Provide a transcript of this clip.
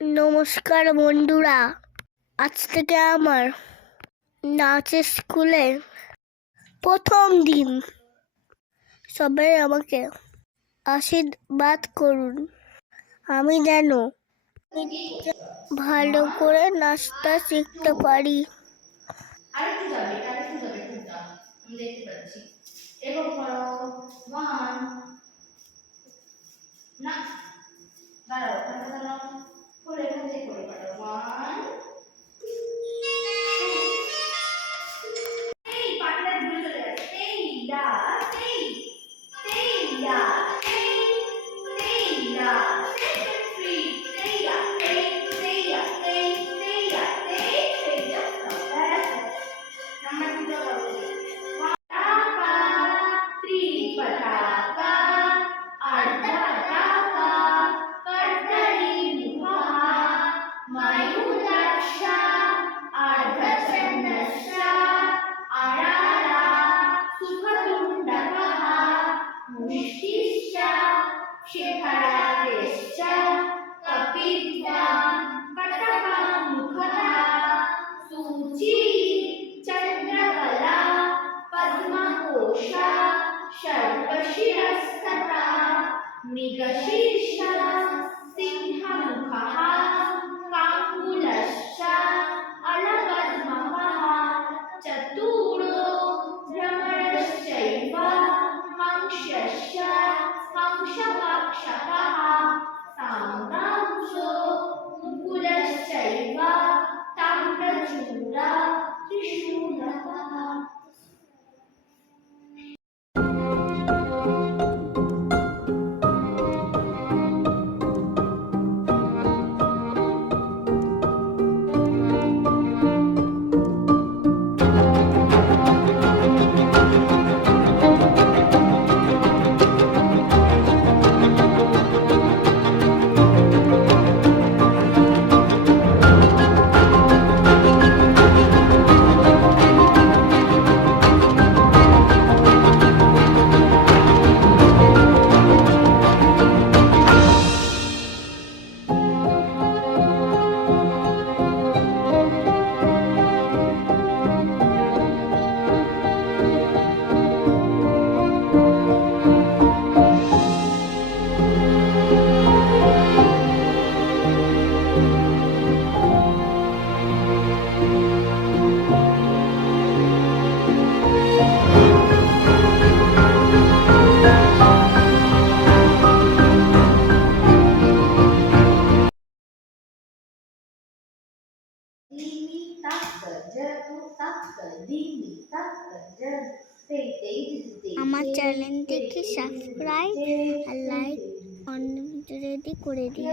নমস্কার বন্ধুরা, আজ থেকে আমার নাচের স্কুলে প্রথম দিন। সবাই আমাকে আশীর্বাদ করুন, আমি যেন ভালো করে নাচটা শিখতে পারি। मृगशीर्षः सिंहमुखः काङ्गुलश्च अलपद्मः चतुरो भ्रमरश्चैव हंसश्च हंसपक्षकः साङ्गांशो मुकुलश्चैव ताम्रचूडा त्रिशूलकः। আমার চ্যানেলটিকে সাবস্ক্রাইব আর লাইক রেডি করে দিন।